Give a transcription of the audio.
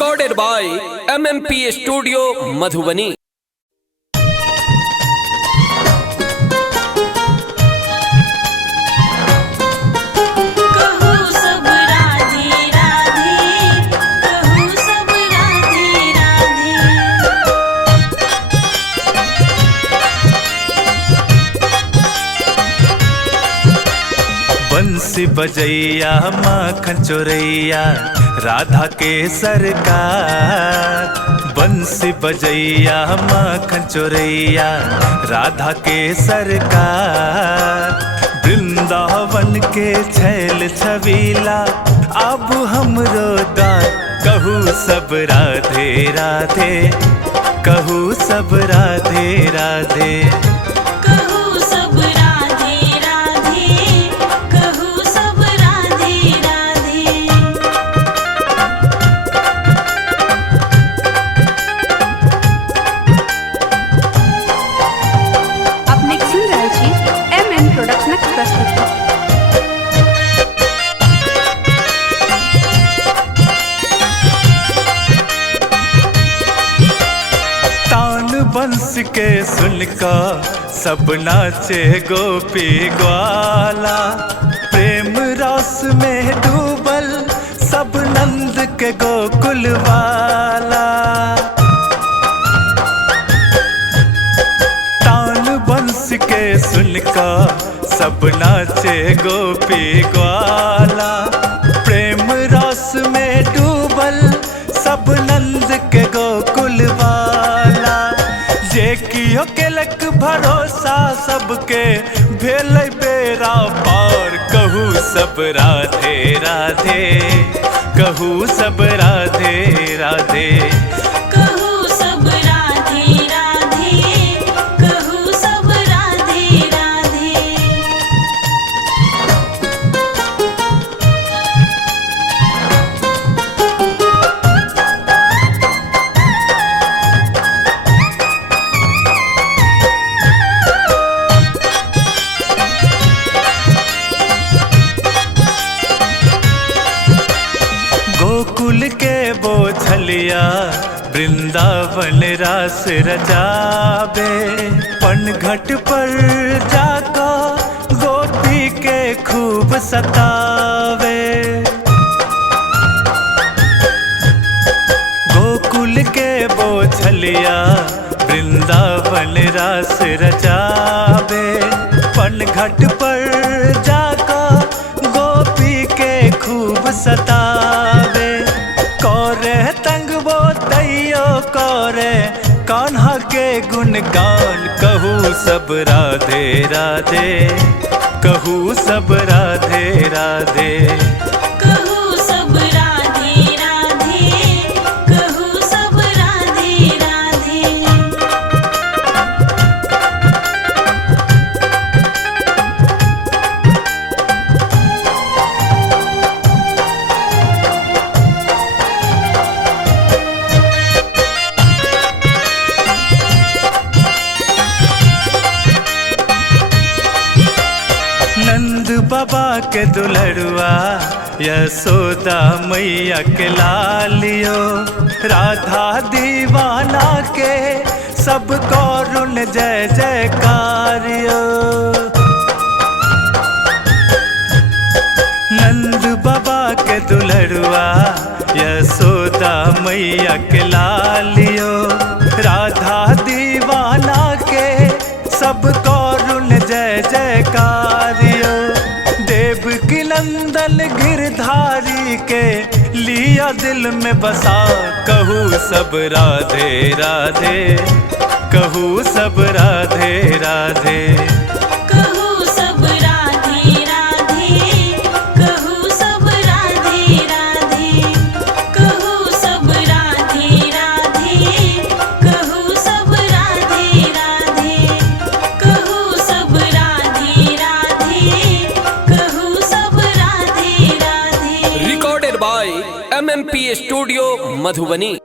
recorded by MMP Studio Madhubani। बंसी बजैया माखन चोरैया राधा के सरकार। बंसी बजैया माखन चोरैया राधा के सरकार। वृंदावन के छैल छबीला अब हमरो दार। कहू सब राधे राधे, कहू सब राधे राधे। बंस के सुनका सब नाचे गोपी ग्वाला। प्रेम रस में डूबल सब नंद के गोकुल वाला। तान बंस के सुनका सब नाचे गोपी ग्वाला। प्रेम रस में डूबल सब नंद के गोकुल वाला। जे कियो केलक भरोसा सबके भेल बेरा पार। कहू सब राधे राधे, कहू सब राधे राधे। गोकुल के बोझलिया वृंदावन रास रचावे। पनघट पर जाको गोपी के खूब सतावे। गोकुल के बोझलिया वृंदावन रास रचावे। पनघट पर जाको गोपी के खूब सतावे। कौरे तंग वो दैयो कौरे कान्हा के गुणगान। कहू सब राधे राधे, कहू सब राधे राधे। नंद बाबा के दुलरुआ यशोदा मैया के लालियो। राधा दीवाना के सब करुण जय जयकारियो। नंद बाबा के दुलरुआ यशोदा मैया के लालियो। राधा दीवाना के सब करुण जय जयकारियो। देव की नंदन गिरधारी के लिया दिल में बसा। कहू सब राधे राधे, कहू सब Radhe Radhe. MMP Studio Madhubani।